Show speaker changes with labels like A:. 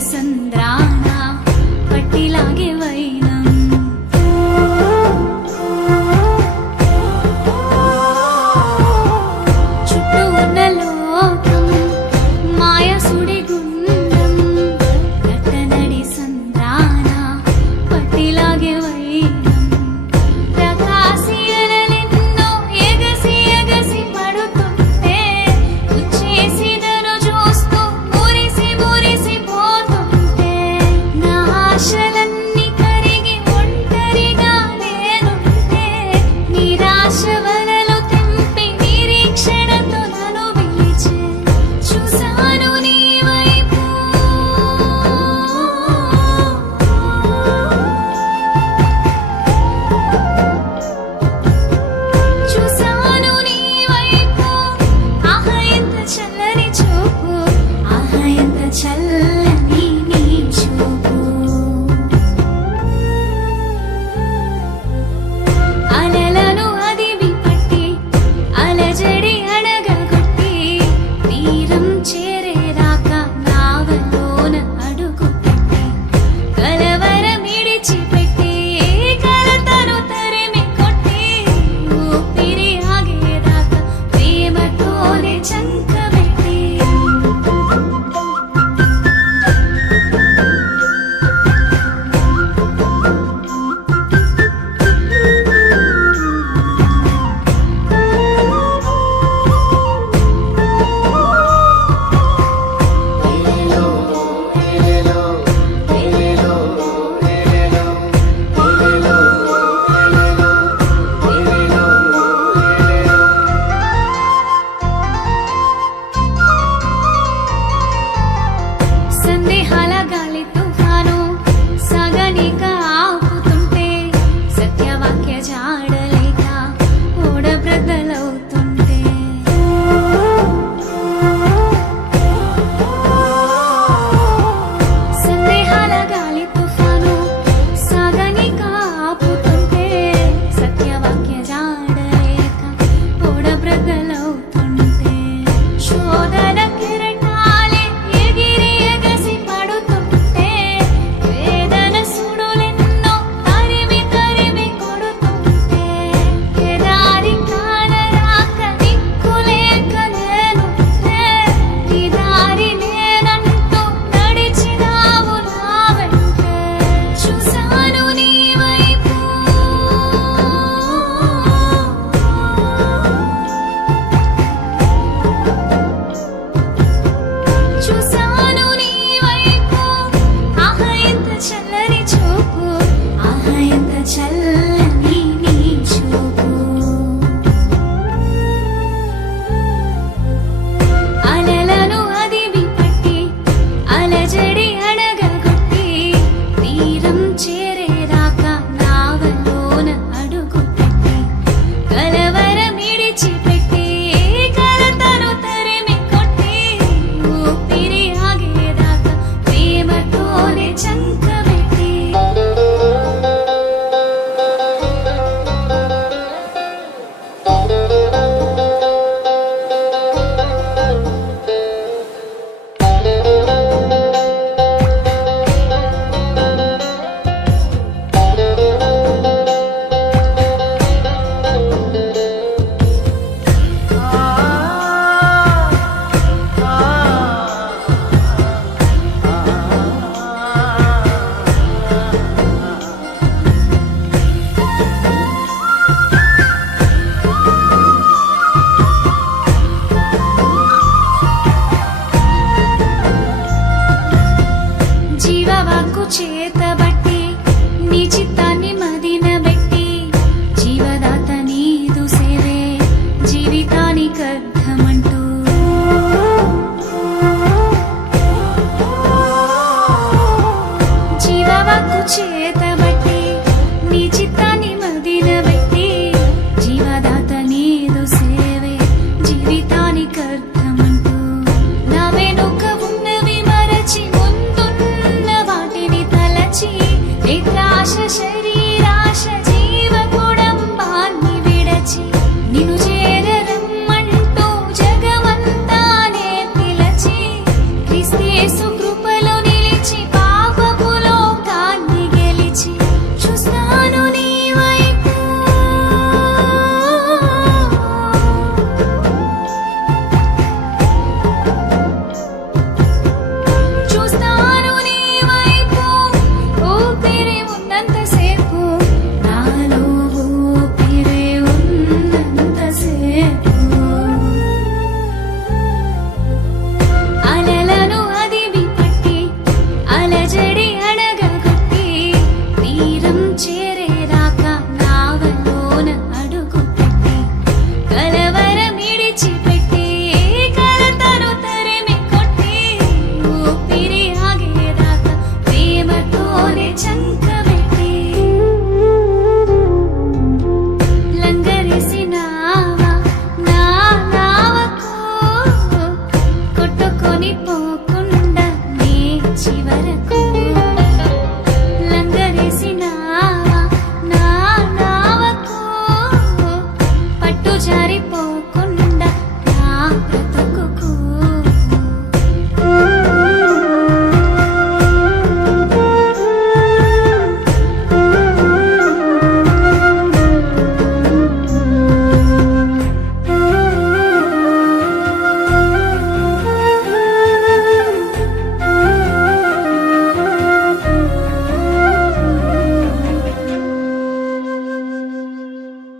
A: listen. That